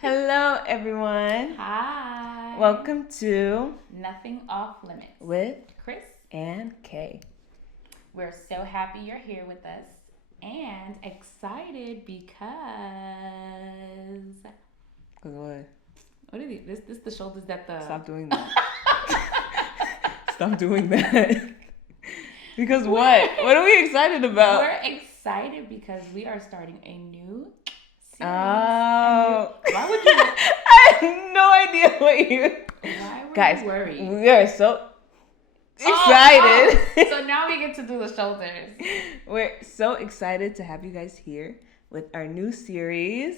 Hello, everyone. Hi. Welcome to Nothing Off Limits with Chris. and Kay. We're so happy you're here with us and excited because What? what are these? This the shoulders that the Stop doing that. Stop doing that. Because what? What are we excited about? We're excited because we are starting a new series. Oh. Why would you? I have no idea what you. Why were Guys, you worried? we are so excited. So now we get to do the shoulders. We're so excited to have you guys here with our new series.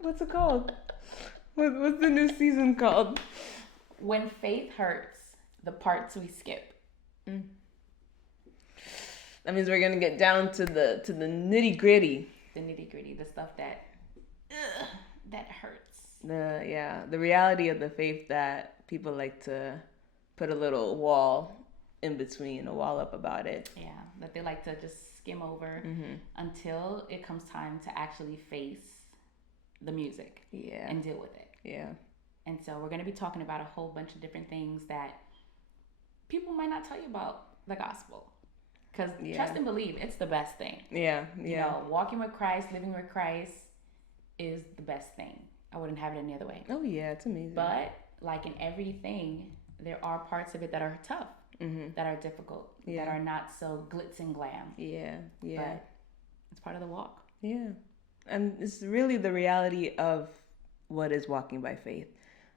What's it called? What's the new season called? When Faith Hurts, the parts we skip. That means we're gonna get down to the nitty gritty. The nitty gritty, the stuff that hurts. The reality of the faith that people like to put a little wall in between, a wall up about it. Yeah, that they like to just skim over until it comes time to actually face the music. Yeah. And deal with it. Yeah. And so we're going to be talking about a whole bunch of different things that people might not tell you about the gospel. Because trust and believe, it's the best thing. Yeah. You know, walking with Christ, living with Christ is the best thing. I wouldn't have it any other way. Oh, yeah, it's amazing. But like in everything, there are parts of it that are tough, that are difficult, that are not so glitz and glam. Yeah. But it's part of the walk. Yeah. And it's really the reality of what is walking by faith.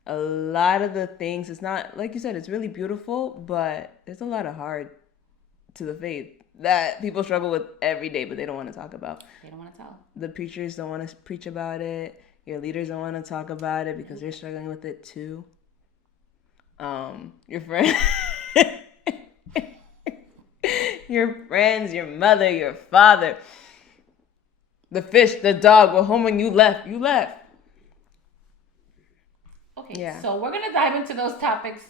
A lot of the things, it's not, like you said, it's really beautiful, but there's a lot of hard to the faith that people struggle with every day, but they don't want to talk about. They don't want to tell. The preachers don't want to preach about it. Your leaders don't want to talk about it because they're struggling with it too. Your friend, your friends, your mother, your father, the fish, the dog were home when you left. You left. Okay, so we're going to dive into those topics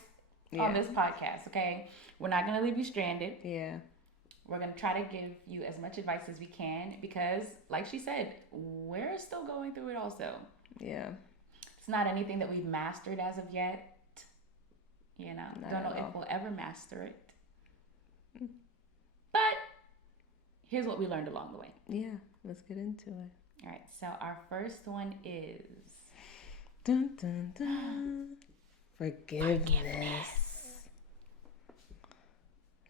on this podcast, okay? We're not going to leave you stranded. Yeah. We're going to try to give you as much advice as we can because, like she said, we're still going through it also. Yeah. It's not anything that we've mastered as of yet. You know, don't know if we'll ever master it. But here's what we learned along the way. Yeah, let's get into it. All right, so our first one is... Dun, dun, dun. Forgiveness.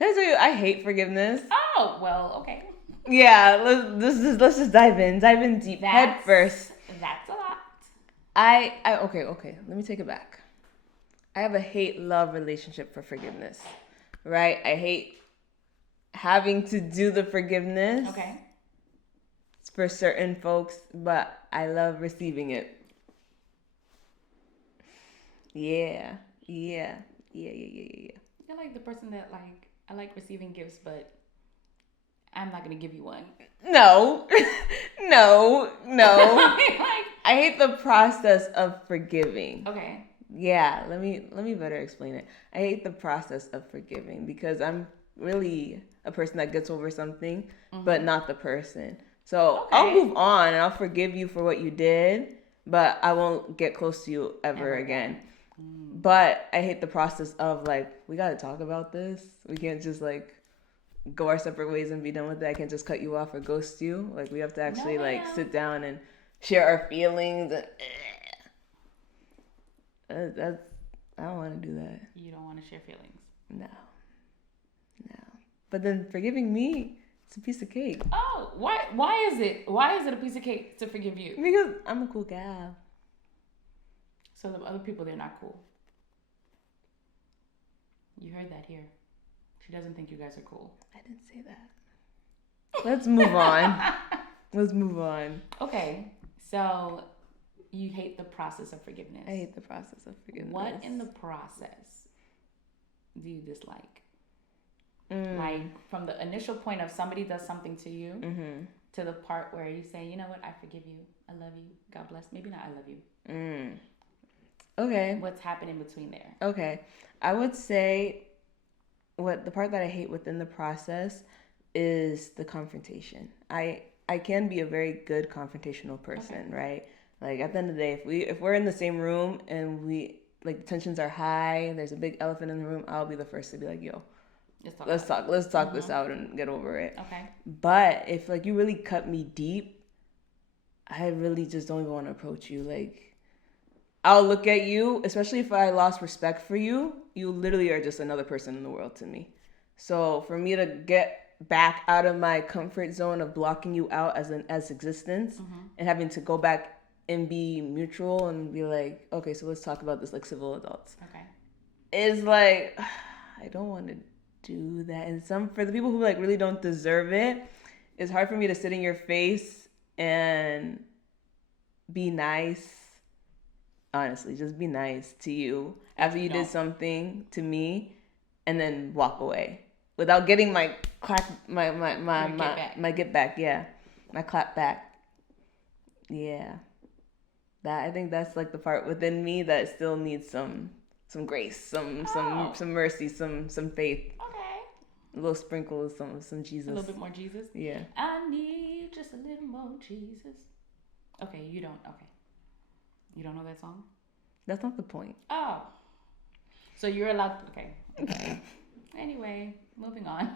I hate forgiveness. Oh, well, okay. Yeah, let's just dive in deep, head first. That's a lot. Okay, let me take it back. I have a hate-love relationship for forgiveness, right? I hate having to do the forgiveness. Okay. It's for certain folks, but I love receiving it. Yeah. You're like the person that I like receiving gifts, but I'm not gonna give you one. No. Like, I hate the process of forgiving. Okay. Yeah, let me better explain it. I hate the process of forgiving because I'm really a person that gets over something, but not the person. So I'll move on and I'll forgive you for what you did, but I won't get close to you ever again. But I hate the process of we gotta talk about this. We can't just go our separate ways and be done with it. I can't just cut you off or ghost you. We have to actually sit down and share our feelings. And I don't want to do that. You don't want to share feelings. No. But then forgiving me, it's a piece of cake. Oh, why is it a piece of cake to forgive you? Because I'm a cool gal. So the other people, they're not cool. You heard that here. She doesn't think you guys are cool. I didn't say that. Let's move on. Okay, so you hate the process of forgiveness. I hate the process of forgiveness. What in the process do you dislike? From the initial point of somebody does something to you to the part where you say, you know what, I forgive you. I love you. God bless. Maybe not I love you. Okay. What's happening between there? Okay. I would say the part that I hate within the process is the confrontation. I can be a very good confrontational person, right? Like at the end of the day, if we're in the same room and we like the tensions are high, there's a big elephant in the room, I'll be the first to be like, yo, let's talk this out and get over it. Okay. But if like you really cut me deep, I really just don't even want to approach you. Like I'll look at you, especially if I lost respect for you, you literally are just another person in the world to me. So for me to get back out of my comfort zone of blocking you out as existence and having to go back and be mutual and be like, okay, so let's talk about this like civil adults. Okay. Is like, I don't want to do that. And for the people who like really don't deserve it, it's hard for me to sit in your face and be nice. Honestly, just be nice to you after you did something to me and then walk away without getting my clap, my get back. Yeah. My clap back. Yeah. I think that's like the part within me that still needs some grace, some mercy, some faith. Okay. A little sprinkle of some Jesus. A little bit more Jesus. Yeah. I need just a little more Jesus. Okay, you don't. Okay. You don't know that song? That's not the point. Oh. So you're allowed. Okay. Anyway, moving on.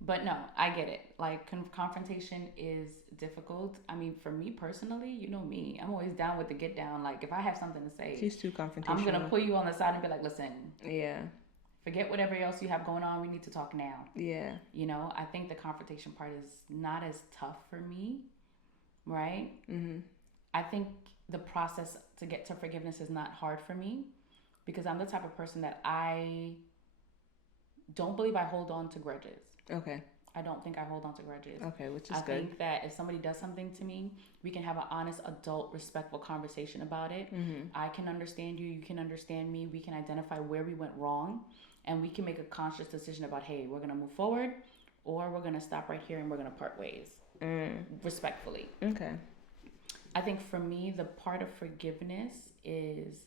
But no, I get it. Like, confrontation is difficult. I mean, for me personally, you know me. I'm always down with the get down. Like, if I have something to say, she's too confrontational. I'm going to pull you on the side and be like, listen. Yeah. Forget whatever else you have going on. We need to talk now. Yeah. You know, I think the confrontation part is not as tough for me, right? Mm-hmm. I think the process to get to forgiveness is not hard for me because I'm the type of person that I don't believe I hold on to grudges. Okay. I don't think I hold on to grudges. Okay, which is good. I think that if somebody does something to me, we can have an honest, adult, respectful conversation about it. Mm-hmm. I can understand you. You can understand me. We can identify where we went wrong. And we can make a conscious decision about, hey, we're going to move forward or we're going to stop right here and we're going to part ways. Respectfully. Okay. I think for me, the part of forgiveness is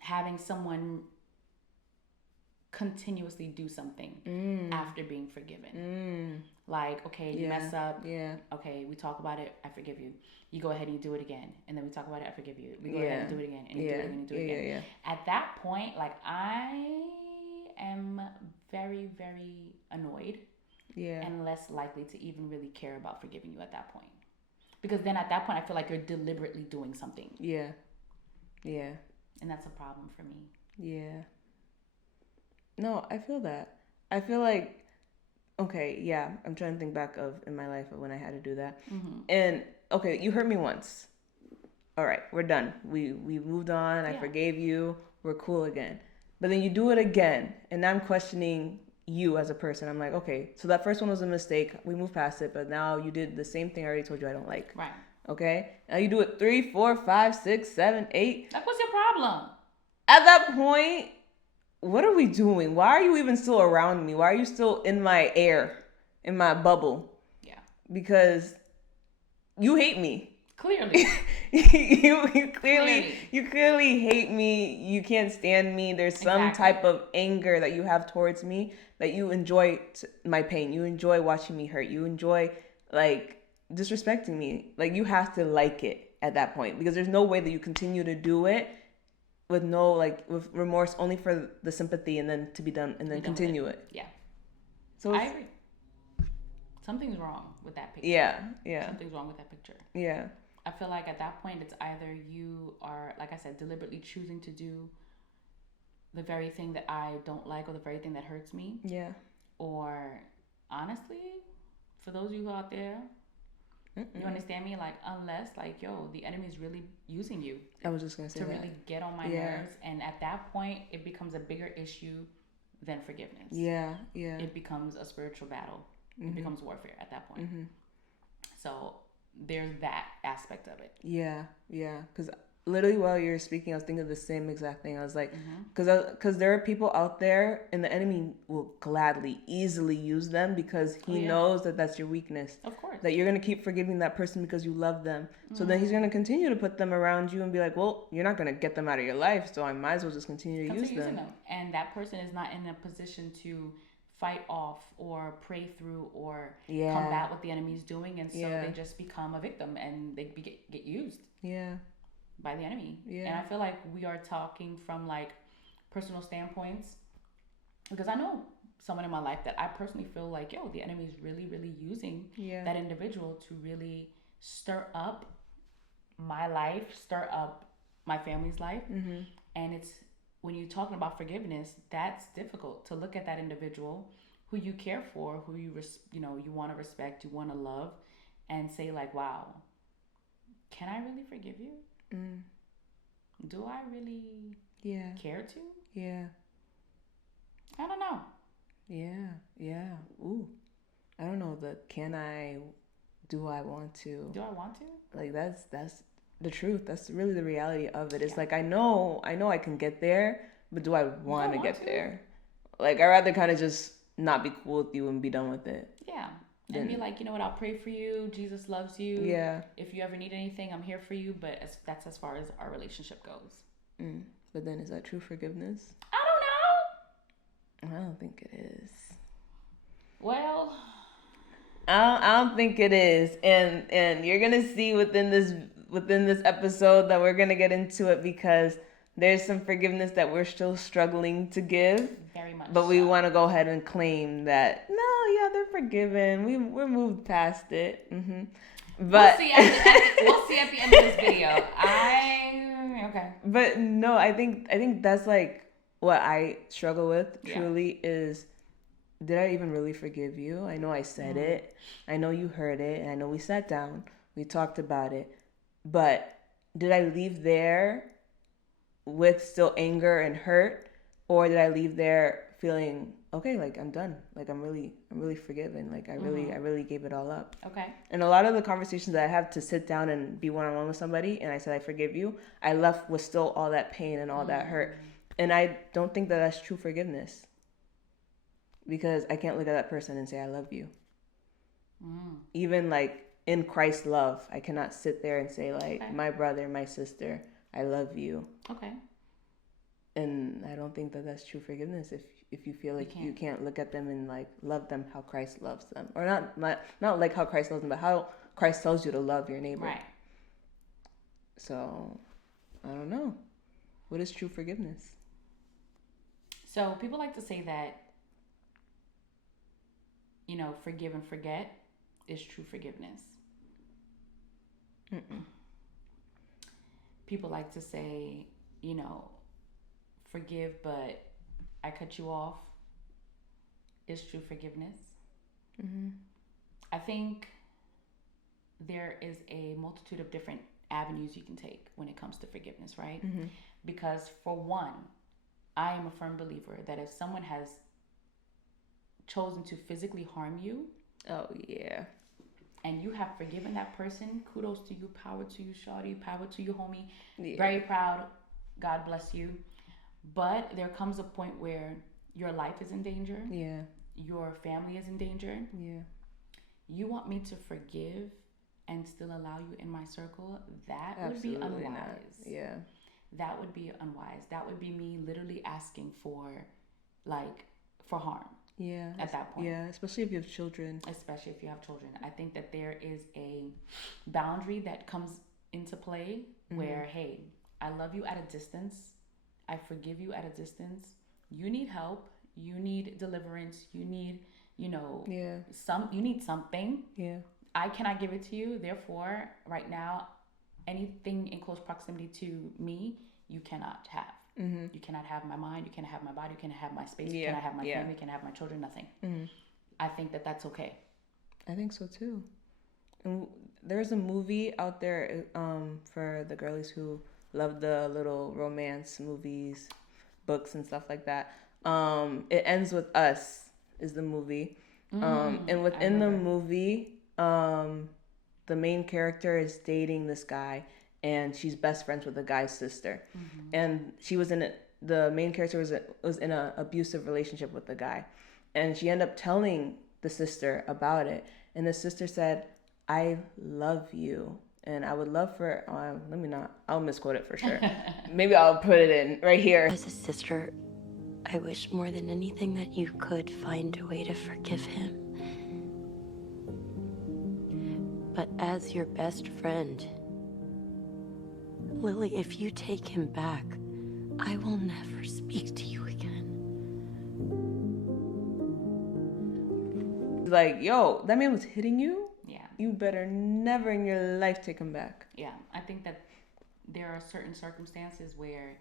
having someone continuously do something after being forgiven. Like, okay, you mess up. Yeah. Okay, we talk about it. I forgive you. You go ahead and you do it again. And then we talk about it. I forgive you. We go ahead and do it again. And you do it again and do it again. Yeah. At that point, like, I am very, very annoyed. Yeah. And less likely to even really care about forgiving you at that point. Because then at that point, I feel like you're deliberately doing something. Yeah. Yeah. And that's a problem for me. Yeah. No, I feel that. I feel like, okay, yeah, I'm trying to think back of in my life of when I had to do that. Mm-hmm. And, okay, you hurt me once. All right, we're done. We moved on. I forgave you. We're cool again. But then you do it again. And now I'm questioning you as a person. I'm like, okay, so that first one was a mistake. We moved past it. But now you did the same thing I already told you I don't like. Right. Okay? Now you do it 3, 4, 5, 6, 7, 8. Like, what's your problem? At that point, what are we doing? Why are you even still around me? Why are you still in my air, in my bubble? Yeah. Because you hate me. Clearly. you clearly hate me. You can't stand me. There's some type of anger that you have towards me that you enjoy my pain. You enjoy watching me hurt. You enjoy like disrespecting me. Like you have to like it at that point because there's no way that you continue to do it with no like with remorse only for the sympathy and then to be done and then continue it. Yeah. So I agree. Something's wrong with that picture. Yeah. Something's wrong with that picture. Yeah. I feel like at that point it's either you are, like I said, deliberately choosing to do the very thing that I don't like or the very thing that hurts me. Yeah. Or honestly, for those of you out there, you understand me? Like, unless, like, yo, the enemy's really using you. I was just going to say to really get on my nerves. And at that point, it becomes a bigger issue than forgiveness. Yeah. It becomes a spiritual battle. Mm-hmm. It becomes warfare at that point. Mm-hmm. So there's that aspect of it. Yeah. Because literally while you're speaking, I was thinking of the same exact thing. I was like, because there are people out there, and the enemy will gladly, easily use them because he knows that that's your weakness. Of course. That you're gonna keep forgiving that person because you love them. So then he's gonna continue to put them around you and be like, well, you're not gonna get them out of your life, so I might as well just continue to use them. And that person is not in a position to fight off or pray through or combat what the enemy's doing, and so they just become a victim and they get used. Yeah. By the enemy. Yeah. And I feel like we are talking from like personal standpoints, because I know someone in my life that I personally feel like, the enemy is really, really using that individual to really stir up my life, stir up my family's life. And it's, when you're talking about forgiveness, that's difficult to look at that individual who you care for, who you you want to respect, you want to love, and say like, wow, can I really forgive you? Do I really care to? Yeah. I don't know. Yeah. Ooh. I don't know do I want to? Do I want to? Like that's the truth. That's really the reality of it. It's like I know I can get there, but do I want to get there? Like I'd rather kind of just not be cool with you and be done with it. Yeah. And be like, you know what, I'll pray for you. Jesus loves you. Yeah. If you ever need anything, I'm here for you. But that's as far as our relationship goes. But then is that true forgiveness? I I don't think it is. Well, I don't think it is. And you're gonna see within this episode that we're gonna get into it, because there's some forgiveness that we're still struggling to give. Very much. But we want to go ahead and claim that they're forgiven. We're moved past it. But we'll see at the end of this video. Okay. But no, I think that's like what I struggle with. Truly is, did I even really forgive you? I know I said it. I know you heard it, and I know we sat down, we talked about it. But did I leave there with still anger and hurt, or did I leave there feeling okay, like I'm done, like I'm really forgiven, like I really gave it all up? Okay. And a lot of the conversations that I have to sit down and be one-on-one with somebody, and I said I forgive you, I left with still all that pain and all that hurt, and I don't think that that's true forgiveness, because I can't look at that person and say I love you. Even like in Christ's love, I cannot sit there and say like, my brother, my sister, I love you. Okay. And I don't think that that's true forgiveness if you feel like you can't look at them and like love them how Christ loves them, or not like how Christ loves them, but how Christ tells you to love your neighbor. Right. So I don't know, what is true forgiveness? So people like to say that, forgive and forget is true forgiveness. People like to say, forgive, but I cut you off is true forgiveness. I think there is a multitude of different avenues you can take when it comes to forgiveness, right? Because for one, I am a firm believer that if someone has chosen to physically harm you, and you have forgiven that person, kudos to you, power to you, shawty, power to you, homie. Very proud. God bless you. But there comes a point where your life is in danger. Your family is in danger. You want me to forgive and still allow you in my circle? That Absolutely would be unwise. That would be unwise. That would be me literally asking for harm. At that point. Especially if you have children. I think that there is a boundary that comes into play where, hey, I love you at a distance. I forgive you at a distance. You need help. You need deliverance. You need, you need something. I cannot give it to you. Therefore, right now, anything in close proximity to me, you cannot have. You cannot have my mind. You cannot have my body. You cannot have my space. You cannot have my family. You cannot have my children. Nothing. I think that that's okay. I think so too. And there's a movie out there for the girlies who love the little romance movies, books and stuff like that. It Ends With Us is the movie. And within the movie, the main character is dating this guy, and she's best friends with the guy's sister. And she was in it. The main character was in an abusive relationship with the guy, and she ended up telling the sister about it. And the sister said, "I love you, and I would love for let me not. I'll misquote it for sure. Maybe I'll put it in right here." As a sister, I wish more than anything that you could find a way to forgive him. But as your best friend, Lily, if you take him back, I will never speak to you again. Like, yo, that man was hitting you? Yeah. You better never in your life take him back. Yeah. I think that there are certain circumstances where,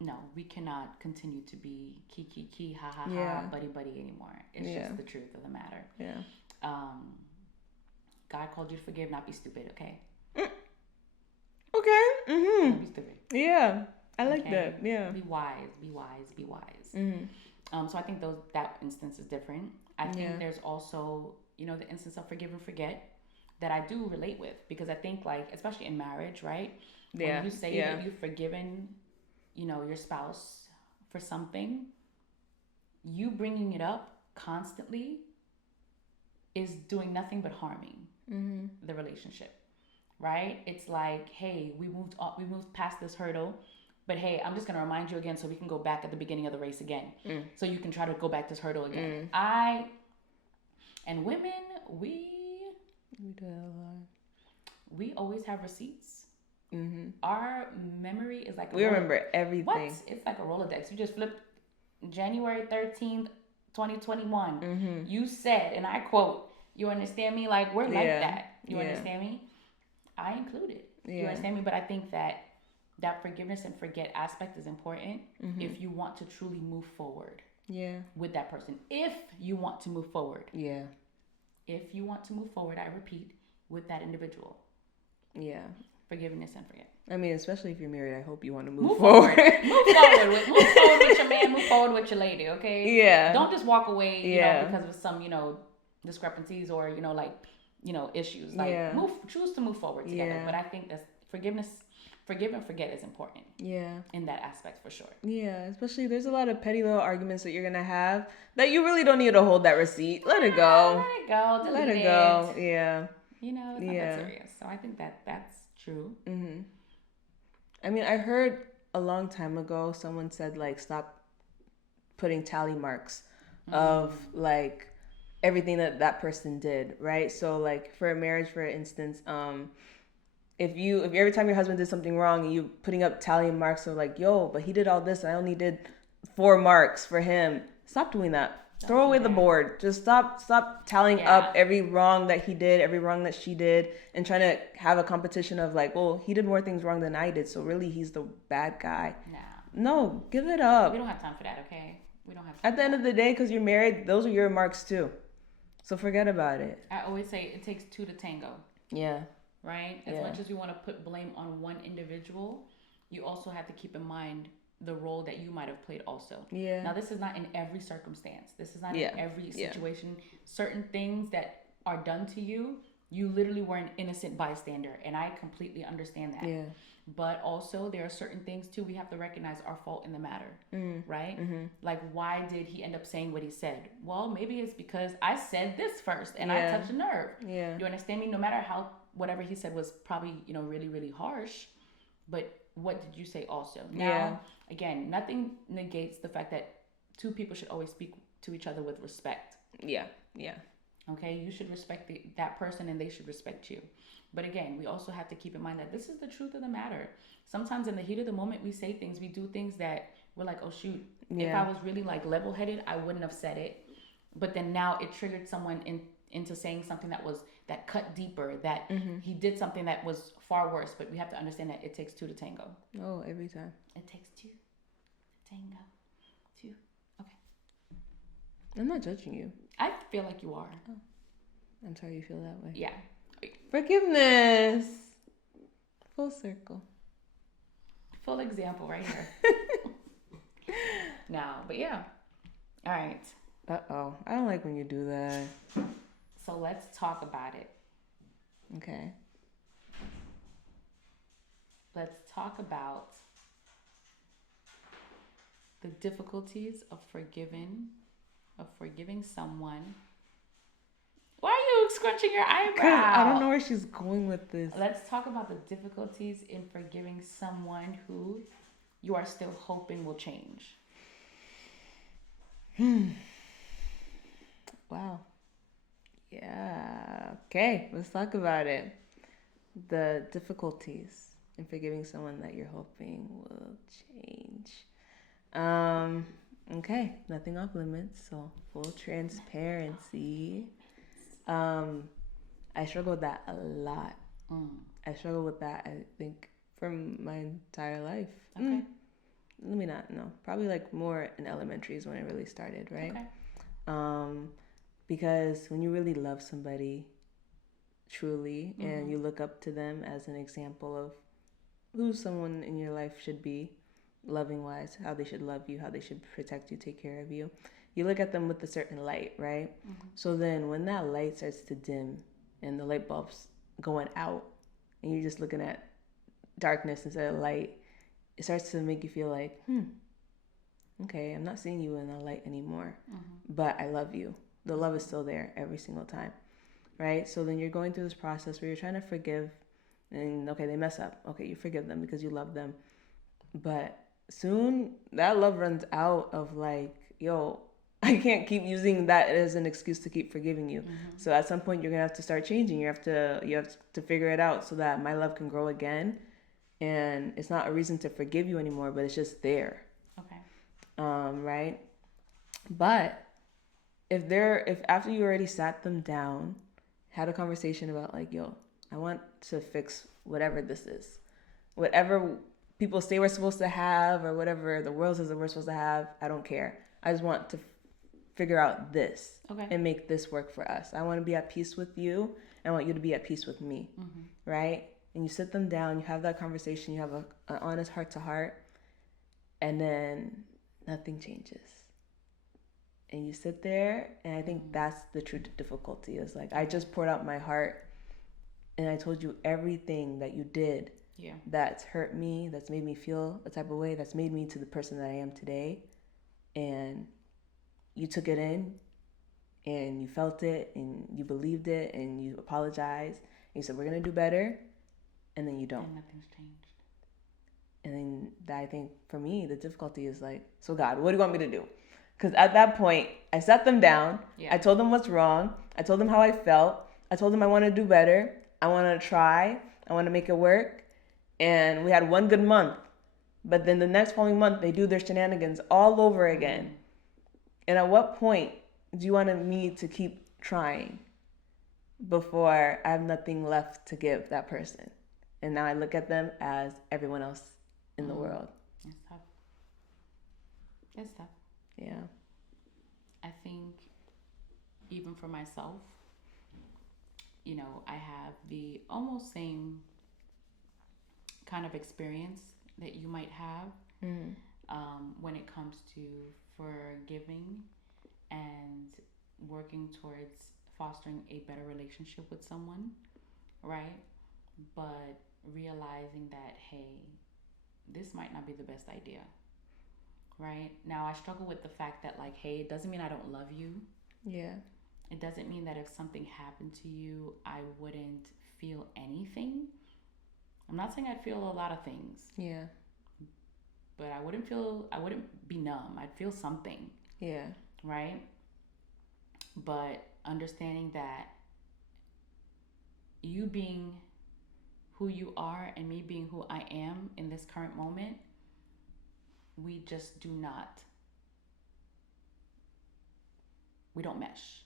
no, we cannot continue to be kiki, ha ha ha, buddy anymore. It's just the truth of the matter. Yeah. God called you to forgive, not be stupid, okay? Okay. Don't be stupid. Yeah. I like that. Yeah. Be wise. So I think that instance is different. I think there's also, the instance of forgive and forget that I do relate with, because I think, like, especially in marriage, right? Yeah. When you say that you've forgiven, your spouse for something, you bringing it up constantly is doing nothing but harming the relationship, right? It's like, hey, we moved past this hurdle, but hey, I'm just going to remind you again so we can go back at the beginning of the race again. So you can try to go back this hurdle again. And women, we do that a lot. We always have receipts. Our memory is like we remember everything. What? It's like a Rolodex. You just flipped January 13th, 2021. You said, and I quote, you understand me? Like, we're like that. You understand me? I included. You understand me? But I think that forgiveness and forget aspect is important if you want to truly move forward with that person. If you want to move forward. Yeah. If you want to move forward, I repeat, with that individual. Yeah. Forgiveness and forget. I mean, especially if you're married, I hope you want to move forward. Move forward with your man. Move forward with your lady. Okay. Yeah. Don't just walk away. Because of some discrepancies or issues. Like choose to move forward together. Yeah. But I think that forgive and forget is important. Yeah. In that aspect, for sure. Yeah. Especially there's a lot of petty little arguments that you're gonna have that you really don't need to hold that receipt. Let it go. Let it go. Let it go. Yeah. It's not that serious. So I think that's true. I mean, I heard a long time ago someone said, like, stop putting tally marks of, like, everything that person did, right? So, like, for a marriage, for instance, if every time your husband did something wrong and you putting up tally marks of, like, yo, but he did all this and I only did 4 marks for him, stop doing that. Throw away the board. Just stop tallying up every wrong that he did, every wrong that she did, and trying to have a competition of, like, well, he did more things wrong than I did, so really he's the bad guy. No, give it up. We don't have time for that, okay? We don't have time. At the end of the day, because you're married, those are your marks too. So forget about it. I always say it takes 2 to tango. Yeah. Right? As much as we want to put blame on one individual, you also have to keep in mind the role that you might have played also. Yeah. Now, this is not in every circumstance. This is not in every situation. Yeah. Certain things that are done to you, you literally were an innocent bystander. And I completely understand that. Yeah. But also, there are certain things, too, we have to recognize our fault in the matter. Right? Like, why did he end up saying what he said? Well, maybe it's because I said this first and I touched a nerve. Yeah. You understand me? No matter how, whatever he said was probably, really, really harsh. But what did you say also? Now, again, nothing negates the fact that 2 people should always speak to each other with respect. Yeah, yeah. Okay, you should respect that person and they should respect you. But again, we also have to keep in mind that this is the truth of the matter. Sometimes in the heat of the moment, we say things, we do things that we're like, oh shoot, if I was really like level-headed, I wouldn't have said it. But then now it triggered someone into saying something that cut deeper, that he did something that was far worse. But we have to understand that it takes 2 to tango. Oh, every time. It takes 2 to tango. 2. Okay. I'm not judging you. I feel like you are. Oh. I'm sorry you feel that way. Yeah. Forgiveness. Full circle. Full example right here. Now, but yeah. All right. Uh-oh. I don't like when you do that. So let's talk about it. Okay. let's talk about the difficulties of forgiving someone. Why are you scrunching your eyebrow? I don't know where she's going with this. Let's talk about the difficulties in forgiving someone who you are still hoping will change. Wow. Yeah. Okay, let's talk about it. The difficulties in forgiving someone that you're hoping will change. Okay, nothing off limits, so full transparency. I struggle with that a lot. I struggle with that, I think, for my entire life. Okay. Let me not know. Probably like more in elementary is when it really started, right? Okay. Because when you really love somebody truly and you look up to them as an example of who someone in your life should be, loving wise, how they should love you, how they should protect you, take care of you, you look at them with a certain light, right? So then when that light starts to dim and the light bulb's going out and you're just looking at darkness instead of light, it starts to make you feel like, okay, I'm not seeing you in the light anymore, but I love you. The love is still there every single time, right? So then you're going through this process where you're trying to forgive, and okay, they mess up. Okay, you forgive them because you love them. But soon that love runs out of like, yo, I can't keep using that as an excuse to keep forgiving you. So at some point you're gonna have to start changing. You have to figure it out so that my love can grow again. And it's not a reason to forgive you anymore, but it's just there. Okay. Right? But if after you already sat them down, had a conversation about like, yo, I want to fix whatever this is. Whatever people say we're supposed to have or whatever the world says that we're supposed to have, I don't care. I just want to figure out this and make this work for us. I want to be at peace with you. I want you to be at peace with me, right? And you sit them down, you have that conversation, you have an honest heart to heart, and then nothing changes. And you sit there, and I think that's the true difficulty is like, I just poured out my heart and I told you everything that you did that's hurt me, that's made me feel a type of way, that's made me to the person that I am today. And you took it in and you felt it and you believed it and you apologized and you said, we're going to do better. And then you don't. And nothing's changed. And then I think for me, the difficulty is like, so God, what do you want me to do? Because at that point, I sat them down. I told them what's wrong. I told them how I felt. I told them I want to do better. I want to try. I want to make it work. And we had one good month. But then the next following month, they do their shenanigans all over again. And at what point do you want me to keep trying before I have nothing left to give that person? And now I look at them as everyone else in the world. It's tough. It's tough. Yeah. I think even for myself, you know, I have the almost same kind of experience that you might have when it comes to forgiving and working towards fostering a better relationship with someone, right? But realizing that, hey, this might not be the best idea, right? Now, I struggle with the fact that, like, hey, it doesn't mean I don't love you. Yeah. It doesn't mean that if something happened to you, I wouldn't feel anything. I'm not saying I'd feel a lot of things. Yeah. But I wouldn't be numb. I'd feel something. Yeah. Right? But understanding that you being who you are and me being who I am in this current moment, we just do not. We don't mesh.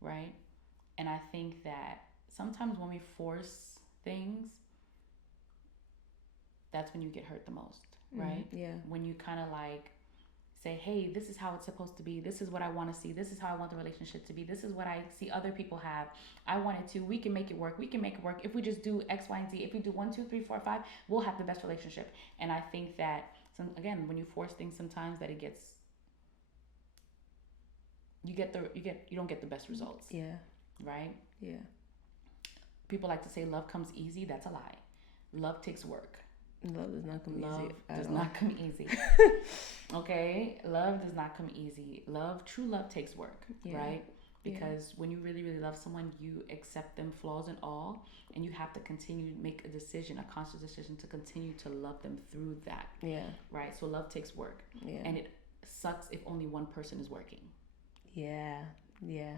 Right? And I think that sometimes when we force things, that's when you get hurt the most, right? Yeah. When you kind of like say, hey, this is how it's supposed to be. This is what I want to see. This is how I want the relationship to be. This is what I see other people have. I want it to. We can make it work. We can make it work. If we just do X, Y, and Z, if we do 1, 2, 3, 4, 5, we'll have the best relationship. And I think that, again, when you force things sometimes that it gets, you don't get the best results. Yeah. Right? Yeah. People like to say love comes easy. That's a lie. love takes work. Love does not come Love easy. does At all. not come easy. Okay? Love does not come easy. True love takes work, Yeah. right? Because when you really, really love someone, you accept them, flaws and all, and you have to continue to make a decision, a conscious decision to continue to love them through that. Yeah. Right? So love takes work. Yeah. And it sucks if only one person is working. Yeah. Yeah.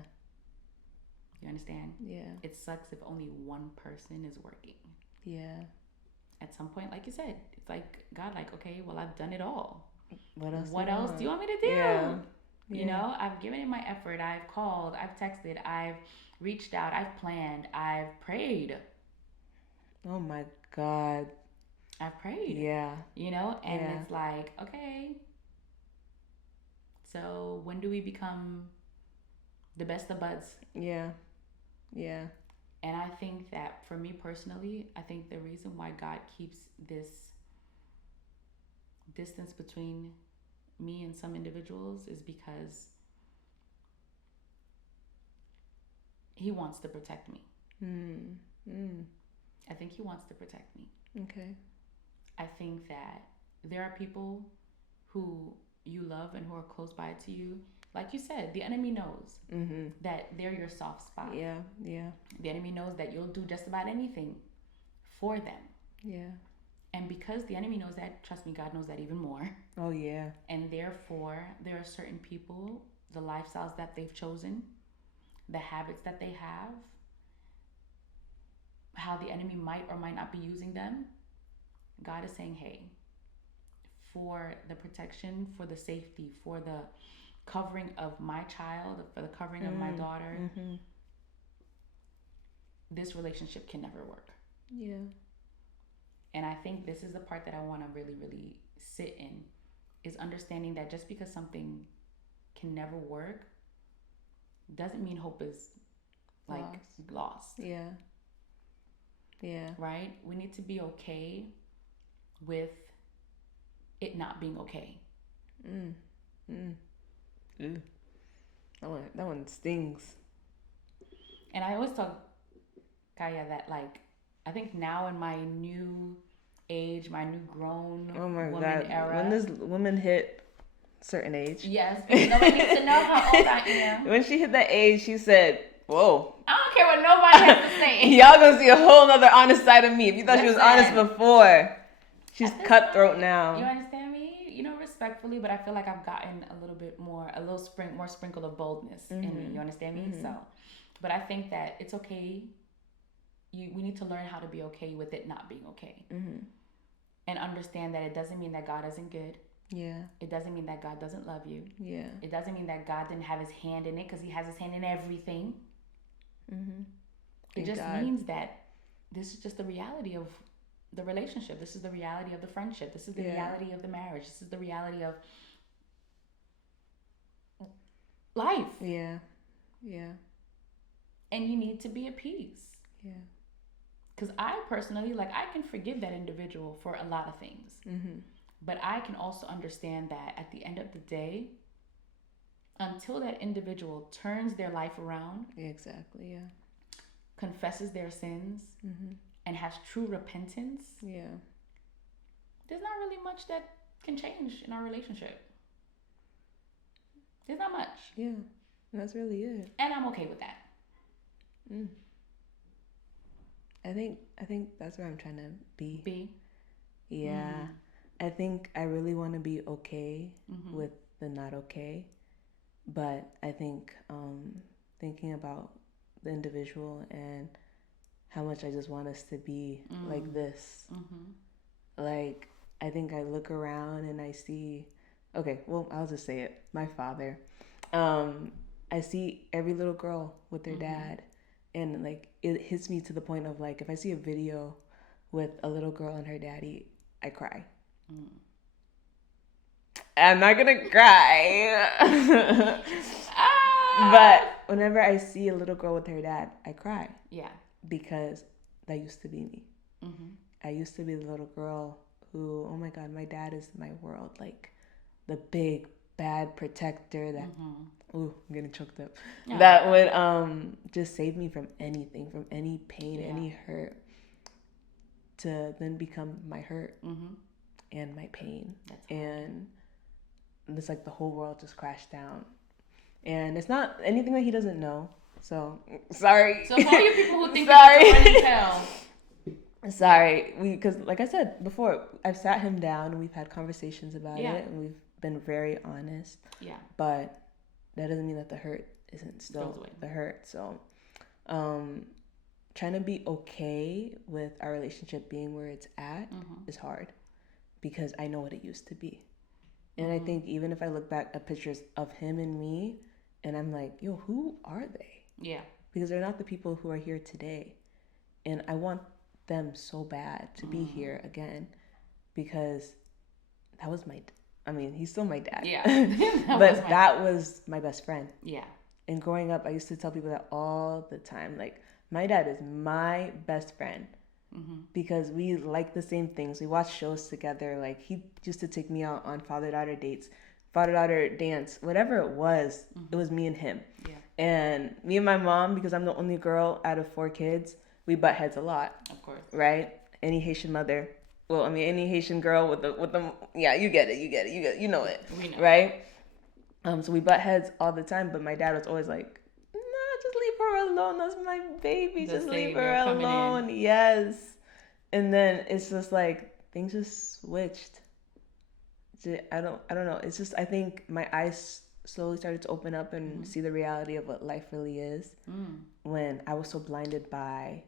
You understand? Yeah. It sucks if only one person is working. Yeah. At some point, like you said, it's like, God, like, okay, well, I've done it all. What else Do you want me to do? Yeah. You know, I've given it my effort. I've called, I've texted, I've reached out, I've planned, I've prayed. Oh my God. I've prayed. Yeah. You know, and Yeah. it's like, okay, so when do we become the best of buds? Yeah. Yeah. And I think that for me personally, I think the reason why God keeps this distance between me and some individuals is because he wants to protect me. I think he wants to protect me. Okay. I think that there are people who you love and who are close by to you. Like you said, the enemy knows that they're your soft spot. Yeah. Yeah. The enemy knows that you'll do just about anything for them. Yeah. And because the enemy knows that, trust me, God knows that even more. Oh yeah. And therefore, there are certain people, the lifestyles that they've chosen, the habits that they have, how the enemy might or might not be using them. God is saying, hey, for the protection, for the safety, for the covering of my child, for the covering of my daughter, this relationship can never work. Yeah. And I think this is the part that I want to really, really sit in, is understanding that just because something can never work doesn't mean hope is like lost. Yeah. Yeah. Right? We need to be okay with it not being okay. That one stings. And I always tell Kaya that, like, I think now in my new age, my new grown woman era. When does women hit certain age? Yes, because nobody needs to know how old I am. When she hit that age, she said, whoa. I don't care what nobody has to say. Y'all gonna see a whole nother honest side of me. If you thought she was honest Listen. before, she's cutthroat point, now. You understand me? You know, respectfully, but I feel like I've gotten a little bit more, more sprinkle of boldness in me. You understand me? So, but I think that it's okay. We need to learn how to be okay with it not being okay. And understand that it doesn't mean that God isn't good. Yeah. It doesn't mean that God doesn't love you. Yeah. It doesn't mean that God didn't have his hand in it, because he has his hand in everything. It just means that this is just the reality of the relationship. This is the reality of the friendship. This is the reality of the marriage. This is the reality of life. Yeah. Yeah. And you need to be at peace. Yeah. Because I personally, like, I can forgive that individual for a lot of things. But I can also understand that at the end of the day, until that individual turns their life around, Exactly. Yeah. confesses their sins, and has true repentance, Yeah. there's not really much that can change in our relationship. There's not much. Yeah. And that's really it. And I'm okay with that. I think that's where I'm trying to be. B. Yeah. I think I really want to be okay with the not okay. But I think thinking about the individual and how much I just want us to be like this. Like, I think I look around and I see, okay, well, I'll just say it. My father. I see every little girl with their dad. And, like, it hits me to the point of, like, if I see a video with a little girl and her daddy, I cry. I'm not gonna cry. But whenever I see a little girl with her dad, I cry. Yeah. Because that used to be me. I used to be the little girl who, oh my God, my dad is my world. Like, the big, bad protector that, ooh, I'm getting choked up. Yeah. That would just save me from anything, from any pain, any hurt. to then become my hurt Mm-hmm. and my pain. That's hard. And it's like the whole world just crashed down. And it's not anything that he doesn't know. So, sorry. So for all you people who think Sorry. it's a run and tell. Sorry. Because like I said before, I've sat him down and we've had conversations about Yeah. it. And we've been very honest. Yeah. But that doesn't mean that the hurt isn't Goes still away. the hurt. So, trying to be okay with our relationship being where it's at Mm-hmm. is hard because I know what it used to be. And I think even if I look back at pictures of him and me and I'm like, yo, who are they? Yeah. Because they're not the people who are here today. And I want them so bad to be here again because that was he's still my dad. Yeah. That was my best friend. Yeah. And growing up, I used to tell people that all the time. Like, my dad is my best friend Mm-hmm. because we like the same things. We watch shows together. Like, he used to take me out on father-daughter dates, father-daughter dance, whatever it was. It was me and him. Yeah. And me and my mom, because I'm the only girl out of 4 kids, we butt heads a lot, Of course. right? Any Haitian mother, any Haitian girl with the yeah, you get it, you know it, We know. right? So we butt heads all the time, but my dad was always like, "Nah, just leave her alone. That's my baby. The Just leave savior her coming in. alone." Yes. And then it's just like things just switched. I don't know. It's just I think my eyes slowly started to open up and see the reality of what life really is when I was so blinded by,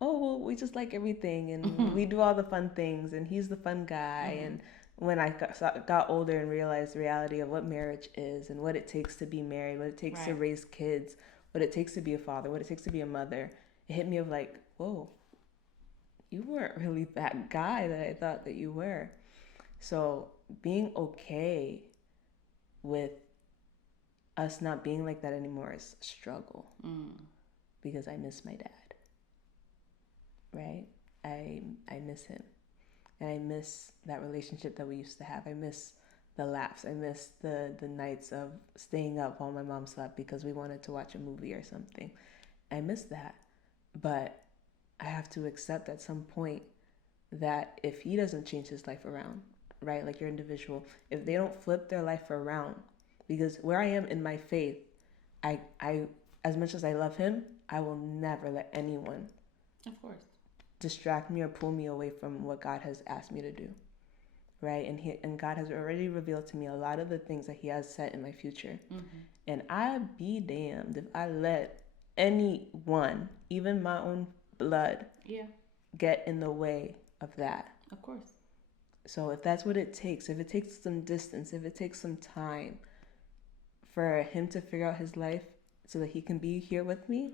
oh, well, we just like everything and we do all the fun things and he's the fun guy. And when I got older and realized the reality of what marriage is and what it takes to be married, what it takes to Right. raise kids, what it takes to be a father, what it takes to be a mother, it hit me of like, whoa, you weren't really that guy that I thought that you were. So being okay with us not being like that anymore is a struggle because I miss my dad, right? I miss him. And I miss that relationship that we used to have. I miss the laughs. I miss the nights of staying up while my mom slept because we wanted to watch a movie or something. I miss that. But I have to accept at some point that if he doesn't change his life around, right, like your individual, if they don't flip their life around, because where I am in my faith, I as much as I love him, I will never let anyone Of course. distract me or pull me away from what God has asked me to do, right? And God has already revealed to me a lot of the things that he has set in my future. And I'd be damned if I let anyone, even my own blood, Yeah. get in the way of that. Of course. So if that's what it takes, if it takes some distance, if it takes some time for him to figure out his life so that he can be here with me,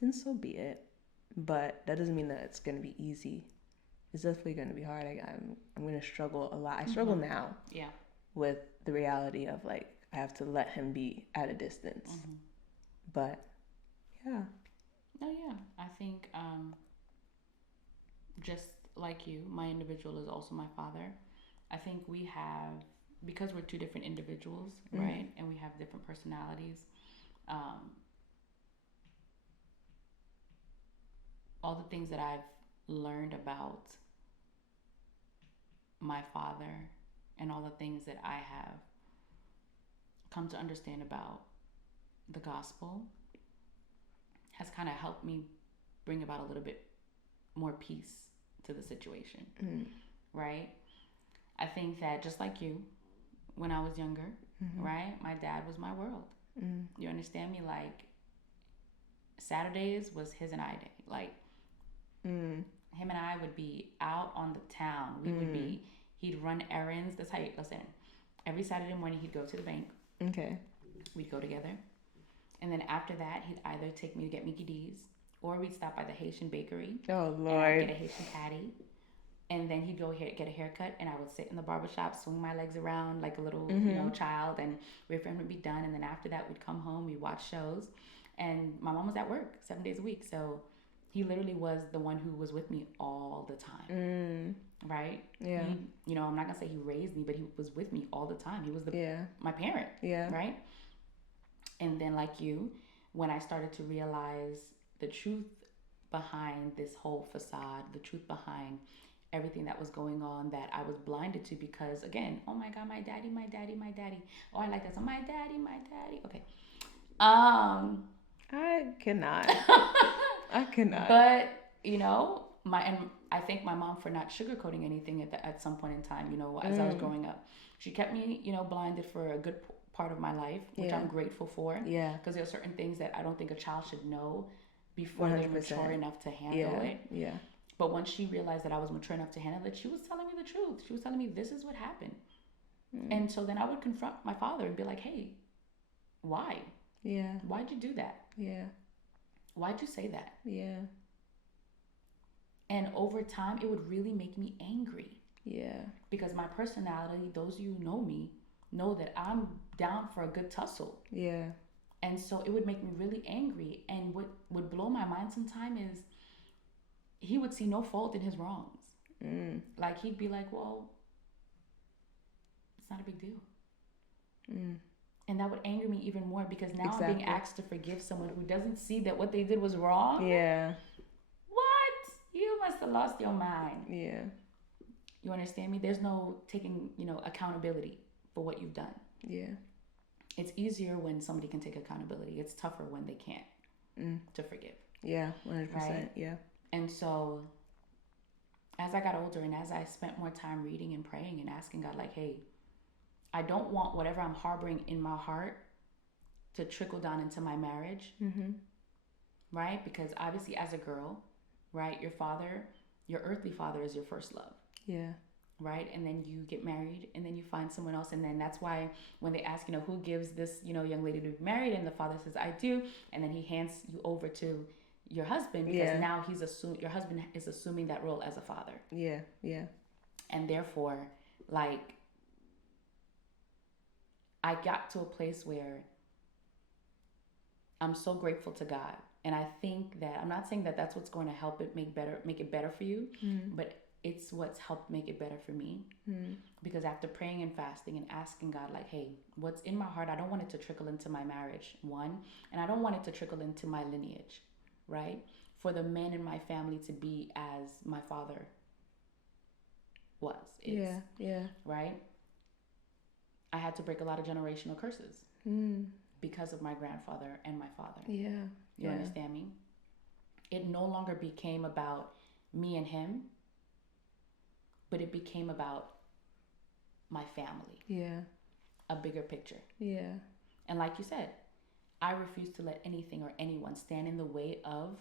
then so be it. But that doesn't mean that it's going to be easy. It's definitely going to be hard. I'm going to struggle a lot. I struggle now Yeah. with the reality of like I have to let him be at a distance. But yeah. Oh yeah. I think just like you, my individual is also my father. I think we have, because we're 2 different individuals, right? And we have different personalities. All the things that I've learned about my father and all the things that I have come to understand about the gospel has kind of helped me bring about a little bit more peace to the situation, right? I think that just like you, when I was younger, right, my dad was my world. You understand me? Like, Saturdays was his and I day. Like, him and I would be out on the town. We would be, he'd run errands. That's how you, listen, every Saturday morning he'd go to the bank. Okay. We'd go together. And then after that, he'd either take me to get Mickey D's or we'd stop by the Haitian bakery. Oh, And I'd Lord. get a Haitian patty. And then he'd go here, get a haircut, and I would sit in the barbershop, swing my legs around like a little, child, and wait for him to be done. And then after that, we'd come home, we'd watch shows. And my mom was at work 7 days a week. So he literally was the one who was with me all the time. Right? Yeah. I'm not going to say he raised me, but he was with me all the time. He was Yeah. my parent. Yeah. Right? And then like you, when I started to realize the truth behind this whole facade, the truth behind everything that was going on that I was blinded to because, again, oh my God, my daddy, my daddy, my daddy. Oh, I like that. So my daddy, my daddy. Okay. I cannot. I cannot. But, and I thank my mom for not sugarcoating anything at some point in time, as I was growing up. She kept me, blinded for a good part of my life, which I'm grateful for. Yeah. Because there are certain things that I don't think a child should know before they're mature enough to handle it. Yeah. But once she realized that I was mature enough to handle it, she was telling me the truth. She was telling me this is what happened. And so then I would confront my father and be like, hey, why? Yeah. Why'd you do that? Yeah. Why'd you say that? Yeah. And over time, it would really make me angry. Yeah. Because my personality, those of you who know me, know that I'm down for a good tussle. Yeah. And so it would make me really angry. And what would blow my mind sometimes is he would see no fault in his wrongs. Like, he'd be like, well, it's not a big deal. And that would anger me even more because now I'm being asked to forgive someone who doesn't see that what they did was wrong. Yeah. What? You must have lost your mind. Yeah. You understand me? There's no taking, accountability for what you've done. Yeah. It's easier when somebody can take accountability. It's tougher when they can't to forgive. Yeah, 100%. Right? Yeah. And so as I got older and as I spent more time reading and praying and asking God, like, hey, I don't want whatever I'm harboring in my heart to trickle down into my marriage. Right? Because obviously as a girl, right, your earthly father is your first love. Yeah. Right? And then you get married and then you find someone else. And then that's why when they ask, who gives this, young lady to be married, and the father says, I do. And then he hands you over to your husband because now your husband is assuming that role as a father. Yeah. Yeah. And therefore, like, I got to a place where I'm so grateful to God. And I think that, I'm not saying that that's what's going to help it make it better for you, but it's what's helped make it better for me. Because after praying and fasting and asking God, like, hey, what's in my heart, I don't want it to trickle into my marriage, one, and I don't want it to trickle into my lineage, right? For the men in my family to be as my father is. Yeah. Right? I had to break a lot of generational curses because of my grandfather and my father. Yeah. You understand me? It no longer became about me and him, but it became about my family. Yeah. A bigger picture. Yeah. And like you said, I refuse to let anything or anyone stand in the way of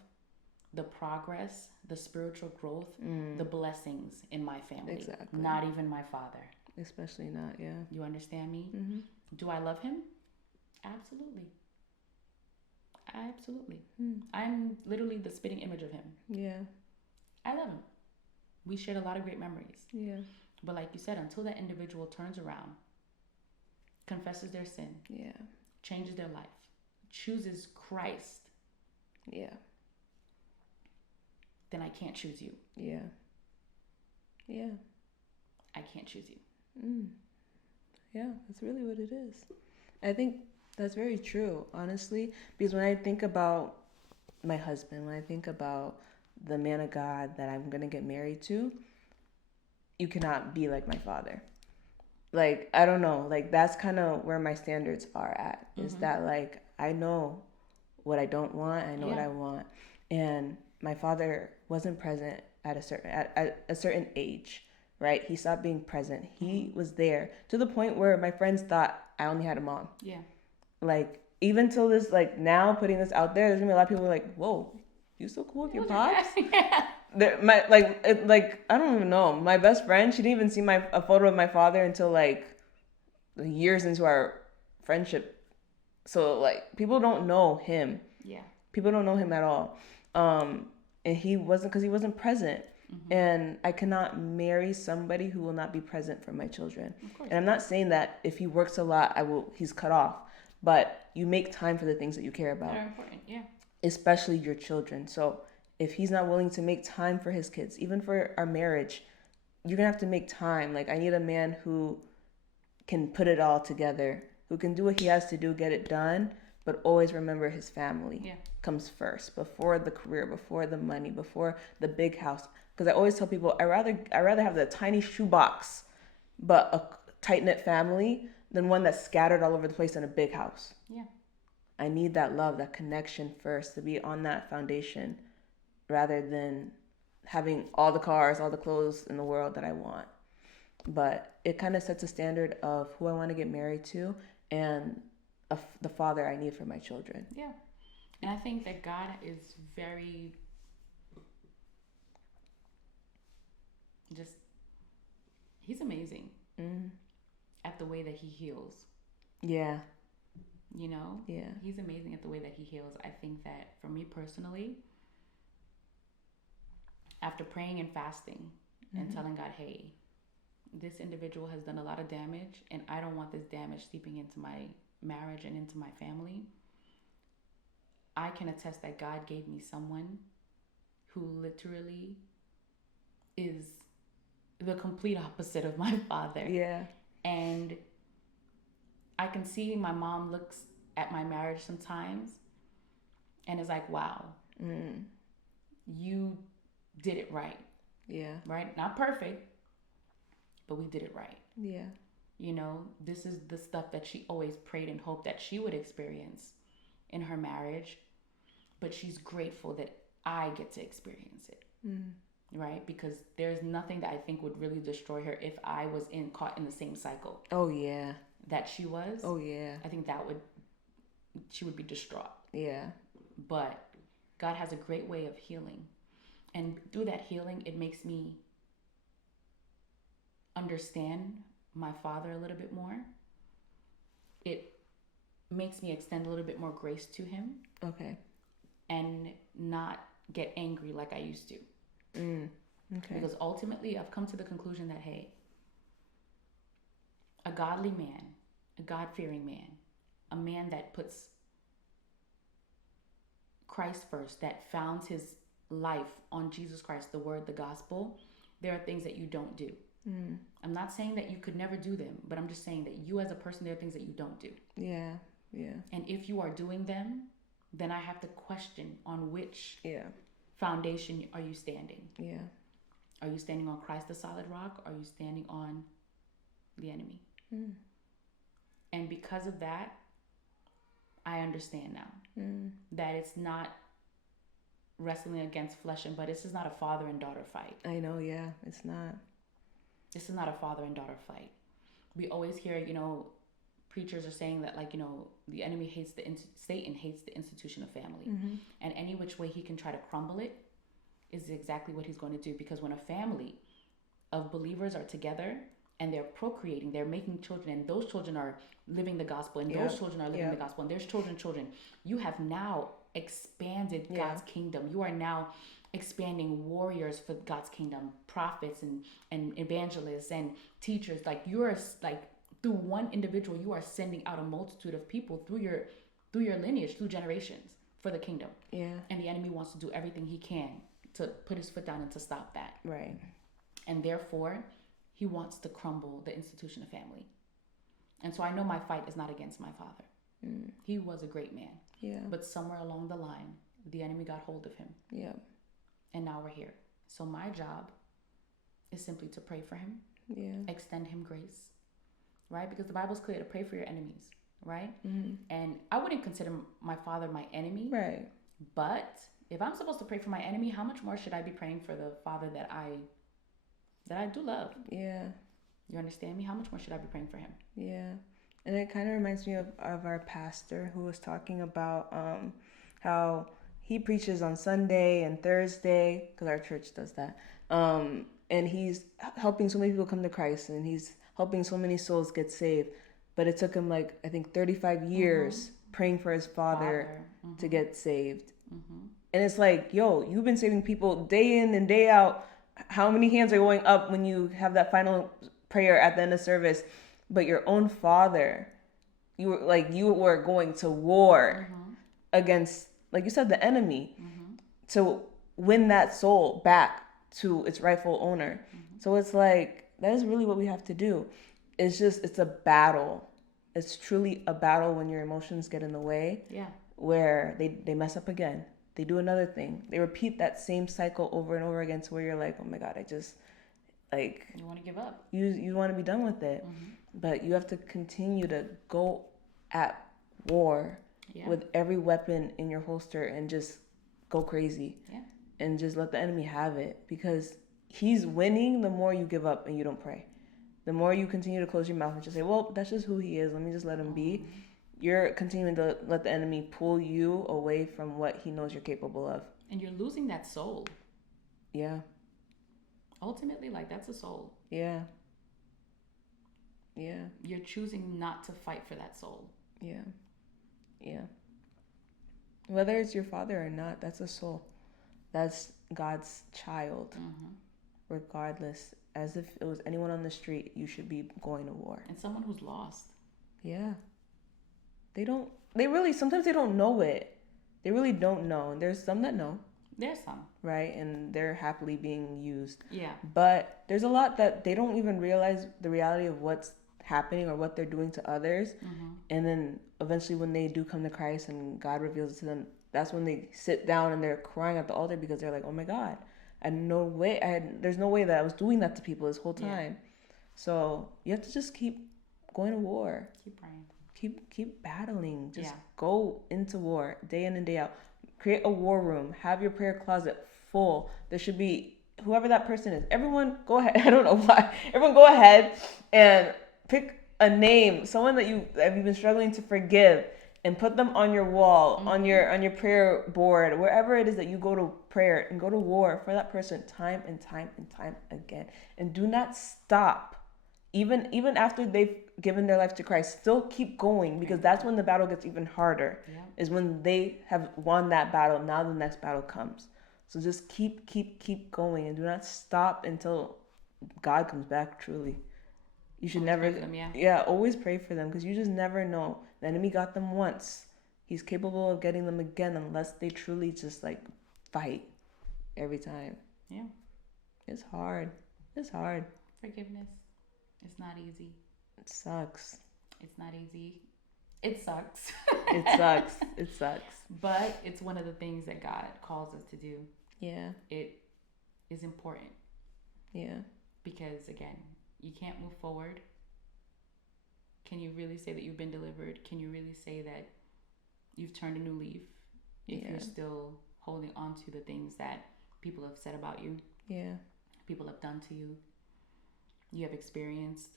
the progress, the spiritual growth, the blessings in my family. Exactly. Not even my father. Especially not, yeah. You understand me? Do I love him? Absolutely. Absolutely. I'm literally the spitting image of him. Yeah. I love him. We shared a lot of great memories. Yeah. But like you said, until that individual turns around, confesses their sin, changes their life, chooses Christ, then I can't choose you. Yeah. Yeah. I can't choose you. Yeah, that's really what it is. I think that's very true, honestly, because when I think about my husband, when I think about the man of God that I'm going to get married to, you cannot be like my father. Like, I don't know, like that's kind of where my standards are at, is that like I know what I don't want, I know what I want. And my father wasn't present at a certain age. Right? He stopped being present. He was there to the point where my friends thought I only had a mom. Yeah. Like, even till this, like, now putting this out there, there's gonna be a lot of people like, whoa, you so cool with your pops? I don't even know. My best friend, she didn't even see a photo of my father until, like, years into our friendship. So, like, people don't know him. Yeah. People don't know him at all. And he wasn't present. And I cannot marry somebody who will not be present for my children. And I'm not saying that if he works a lot, he's cut off. But you make time for the things that you care about. They're important, yeah. Especially your children. So if he's not willing to make time for his kids, even for our marriage, you're going to have to make time. Like, I need a man who can put it all together, who can do what he has to do, get it done, but always remember his family Yeah. comes first, before the career, before the money, before the big house. Because I always tell people, I rather have the tiny shoebox, but a tight knit family than one that's scattered all over the place in a big house. Yeah. I need that love, that connection first to be on that foundation, rather than having all the cars, all the clothes in the world that I want. But it kind of sets a standard of who I want to get married to and the father I need for my children. Yeah. And I think that God is very he's amazing at the way that he heals. Yeah. You know? Yeah. He's amazing at the way that he heals. I think that for me personally, after praying and fasting and telling God, hey, this individual has done a lot of damage and I don't want this damage seeping into my marriage and into my family, I can attest that God gave me someone who literally is the complete opposite of my father. Yeah. And I can see my mom looks at my marriage sometimes and is like, wow, you did it right. Yeah. Right? Not perfect, but we did it right. Yeah. You know, this is the stuff that she always prayed and hoped that she would experience in her marriage. But she's grateful that I get to experience it. Right? Because there's nothing that I think would really destroy her if I was caught in the same cycle. Oh, yeah. That she was. Oh, yeah. I think she would be distraught. Yeah. But God has a great way of healing. And through that healing, it makes me understand my father a little bit more. It makes me extend a little bit more grace to him. Okay. And not get angry like I used to. Okay. Because ultimately, I've come to the conclusion that, hey, a godly man, a God-fearing man, a man that puts Christ first, that founds his life on Jesus Christ, the word, the gospel, there are things that you don't do. I'm not saying that you could never do them, but I'm just saying that you as a person, there are things that you don't do. Yeah. Yeah. And if you are doing them, then I have to question on which Yeah. foundation are you standing? Yeah. Are you standing on Christ, the solid rock? Or are you standing on the enemy? And because of that, I understand now that it's not wrestling against flesh and blood. This is not a father and daughter fight. I know, yeah. It's not. This is not a father and daughter fight. We always hear, preachers are saying that, like, the enemy hates Satan hates the institution of family. And any which way he can try to crumble it is exactly what he's going to do. Because when a family of believers are together and they're procreating, they're making children, and those children are living the gospel, and those children are living the gospel, and there's children, you have now expanded God's kingdom. You are now expanding warriors for God's kingdom, prophets and evangelists and teachers. Like, you're like, through one individual, you are sending out a multitude of people through your lineage, through generations, for the kingdom. Yeah. And the enemy wants to do everything he can to put his foot down and to stop that. Right. And therefore, he wants to crumble the institution of family. And so I know my fight is not against my father. He was a great man. Yeah. But somewhere along the line, the enemy got hold of him. Yeah. And now we're here. So my job is simply to pray for him. Yeah. Extend him grace. Right? Because the Bible's clear to pray for your enemies. Right? And I wouldn't consider my father my enemy. Right. But if I'm supposed to pray for my enemy, how much more should I be praying for the father that I do love? Yeah. You understand me? How much more should I be praying for him? Yeah. And it kind of reminds me of our pastor who was talking about how he preaches on Sunday and Thursday, because our church does that. And he's helping so many people come to Christ, and he's helping so many souls get saved. But it took him, like, I think 35 years praying for his father to get saved. And it's like, yo, you've been saving people day in and day out. How many hands are going up when you have that final prayer at the end of service? But your own father, you were going to war against, like you said, the enemy to win that soul back to its rightful owner. So it's like, that is really what we have to do. It's a battle. it's truly a battle when your emotions get in the way. Yeah. Where they mess up again. They do another thing. They repeat that same cycle over and over again to where you're like, oh my God, I just, like, you want to give up. You want to be done with it. Mm-hmm. But you have to continue to go at war with every weapon in your holster and just go crazy. Yeah. And just let the enemy have it, because he's winning the more you give up and you don't pray. The more you continue to close your mouth and just say, well, that's just who he is. Let me just let him be. You're continuing to let the enemy pull you away from what he knows you're capable of. And you're losing that soul. Yeah. Ultimately, like, that's a soul. Yeah. Yeah. You're choosing not to fight for that soul. Yeah. Yeah. Whether it's your father or not, that's a soul. That's God's child. Mm-hmm. Regardless. As if it was anyone on the street, you should be going to war. And someone who's lost. Yeah. Sometimes they don't know it. They really don't know. And there's some that know. There's some. Right? And they're happily being used. Yeah. But there's a lot that they don't even realize the reality of what's happening or what they're doing to others. Mm-hmm. And then eventually when they do come to Christ and God reveals it to them, that's when they sit down and they're crying at the altar because they're like, oh my God, there's no way that I was doing that to people this whole time. Yeah. So you have to just keep going to war. Keep praying. Keep battling. Just go into war day in and day out. Create a war room. Have your prayer closet full. There should be whoever that person is. Everyone go ahead. I don't know why. Everyone go ahead and pick a name, someone that you've been struggling to forgive, and put them on your wall, on your prayer board, wherever it is that you go to prayer, and go to war for that person time and time and time again. And do not stop. Even after they've given their life to Christ, still keep going, because that's when the battle gets even harder. Yeah. Is when they have won that battle. Now the next battle comes. So just keep going, and do not stop until God comes back truly. You should always never, pray for them, always pray for them, because you just never know. The enemy got them once. He's capable of getting them again unless they truly just like fight every time. Yeah. It's hard. Forgiveness. It's not easy. It sucks. It's not easy. It sucks. It sucks. But it's one of the things that God calls us to do. Yeah. It is important. Yeah. Because again, you can't move forward. Can you really say that you've been delivered? Can you really say that you've turned a new leaf if you're still holding on to the things that people have said about you? Yeah. People have done to you. You have experienced.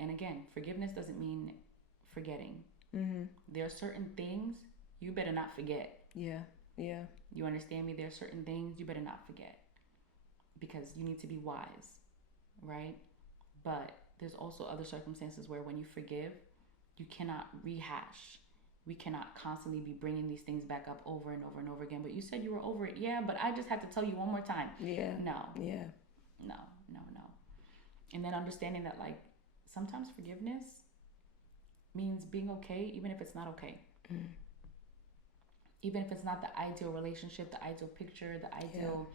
And again, forgiveness doesn't mean forgetting. Mm-hmm. There are certain things you better not forget. Yeah. Yeah. You understand me? There are certain things you better not forget, because you need to be wise, right? But there's also other circumstances where when you forgive, you cannot rehash. We cannot constantly be bringing these things back up over and over and over again. But you said you were over it. Yeah, but I just had to tell you one more time. Yeah. No. Yeah. No. And then understanding that, like, sometimes forgiveness means being okay, even if it's not okay. Mm. Even if it's not the ideal relationship, the ideal picture, the ideal,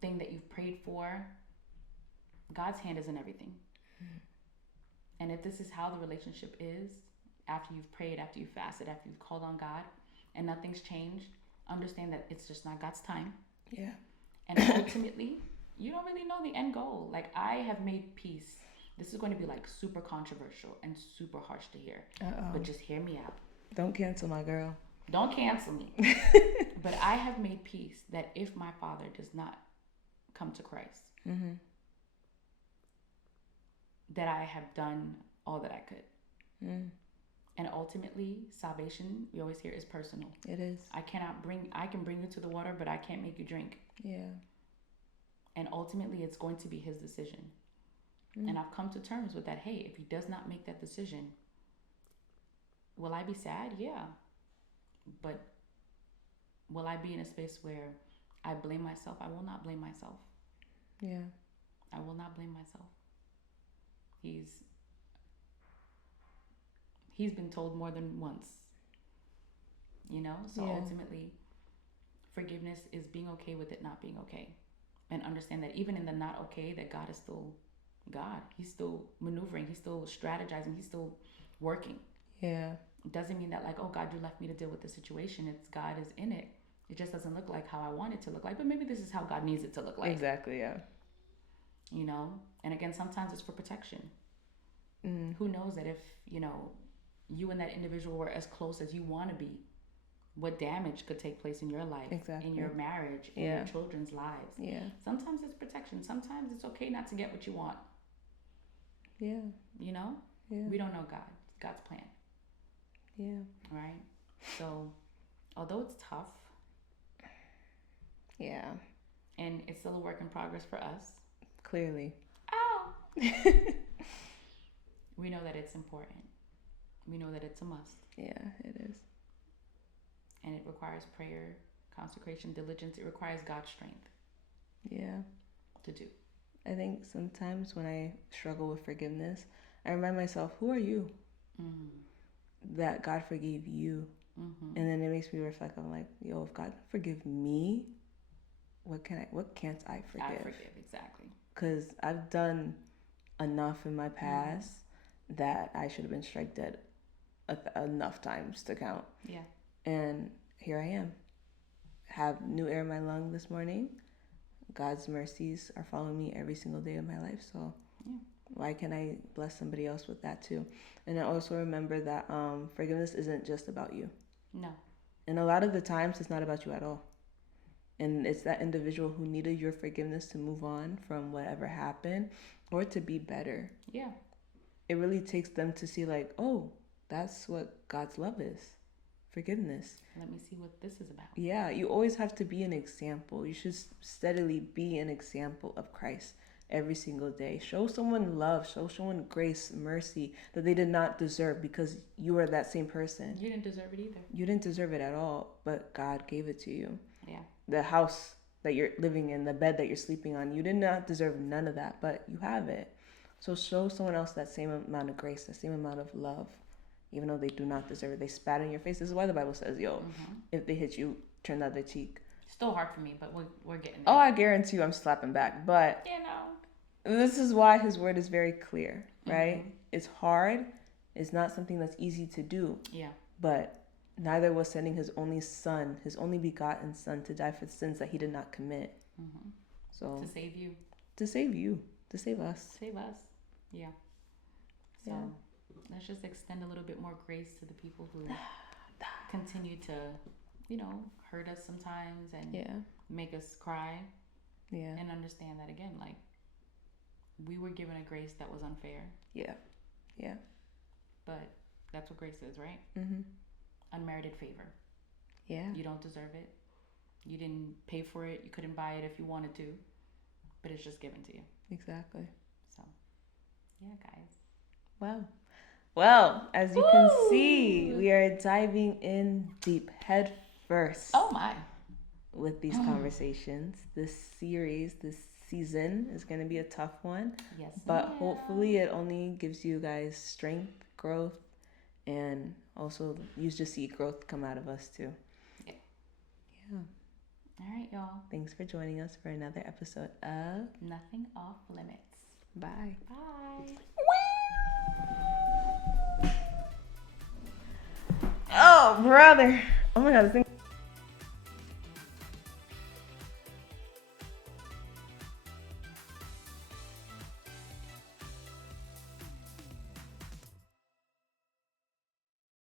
thing that you've prayed for. God's hand is in everything. Mm. And if this is how the relationship is, after you've prayed, after you've fasted, after you've called on God, and nothing's changed, understand that it's just not God's time. Yeah. And ultimately, you don't really know the end goal. Like, I have made peace. This is going to be like super controversial and super harsh to hear. But just hear me out. Don't cancel my girl. Don't cancel me. But I have made peace that if my father does not come to Christ, mm-hmm. that I have done all that I could. Mm. And ultimately, salvation, we always hear, is personal. It is. I can bring you to the water, but I can't make you drink. Yeah. And ultimately, it's going to be his decision. Mm. And I've come to terms with that. Hey, if he does not make that decision, will I be sad? Yeah. But will I be in a space where I blame myself? I will not blame myself. Yeah. I will not blame myself. He's been told more than once. So ultimately, forgiveness is being okay with it not being okay. And understand that even in the not okay, that God is still God. He's still maneuvering. He's still strategizing. He's still working. Yeah. It doesn't mean that like, oh God, you left me to deal with the situation. It's God is in it. It just doesn't look like how I want it to look like. But maybe this is how God needs it to look like. Exactly, yeah. You know? And again, sometimes it's for protection. Mm. Who knows that if, you know, you and that individual were as close as you want to be, what damage could take place in your life, Exactly. in your marriage, in your children's lives. Yeah. Sometimes it's protection. Sometimes it's okay not to get what you want. Yeah. You know? Yeah. We don't know God. It's God's plan. Yeah. Right? So, although it's tough, yeah, and it's still a work in progress for us. Clearly. Ow! We know that it's important. We know that it's a must. Yeah, it is. And it requires prayer, consecration, diligence. It requires God's strength. Yeah. To do. I think sometimes when I struggle with forgiveness, I remind myself, who are you? Mm-hmm. That God forgave you. Mm-hmm. And then it makes me reflect. I'm like, yo, if God forgive me, what can't I forgive? I forgive, exactly. Because I've done enough in my past that I should have been struck dead enough times to count. Yeah. And here I am. Have new air in my lung this morning. God's mercies are following me every single day of my life. So why can't I bless somebody else with that too? And I also remember that forgiveness isn't just about you. No. And a lot of the times it's not about you at all. And it's that individual who needed your forgiveness to move on from whatever happened or to be better. Yeah. It really takes them to see like, oh, that's what God's love is. Forgiveness. Let me see what this is about. Yeah, you always have to be an example. You should steadily be an example of Christ every single day. Show someone love, show someone grace, mercy that they did not deserve because you are that same person. You didn't deserve it either. You didn't deserve it at all, but God gave it to you. Yeah. The house that you're living in, the bed that you're sleeping on, you did not deserve none of that, but you have it. So show someone else that same amount of grace, the same amount of love, even though they do not deserve it. They spat in your face. This is why the Bible says, yo, if they hit you, turn the other cheek. Still hard for me, but we're getting there. Oh, I guarantee you I'm slapping back. But you know, this is why his word is very clear, right? It's hard. It's not something that's easy to do. Yeah. But neither was sending his only son, his only begotten son, to die for the sins that he did not commit. So to save you. To save you. To save us. Save us. Yeah. So let's just extend a little bit more grace to the people who continue to, you know, hurt us sometimes and make us cry. Yeah. And understand that again, like, we were given a grace that was unfair. Yeah. Yeah. But that's what grace is, right? Mm-hmm. Unmerited favor. Yeah. You don't deserve it. You didn't pay for it. You couldn't buy it if you wanted to. But it's just given to you. Exactly. So, yeah, guys. Wow. Well, as you can see, we are diving in deep, head first. Oh, my. With these conversations. This series, this season is going to be a tough one. Yes. But hopefully it only gives you guys strength, growth, and also you just see growth come out of us too. Yeah. Yeah. All right, y'all. Thanks for joining us for another episode of Nothing Off Limits. Bye. Bye. Oh, brother. Oh my God, this thing.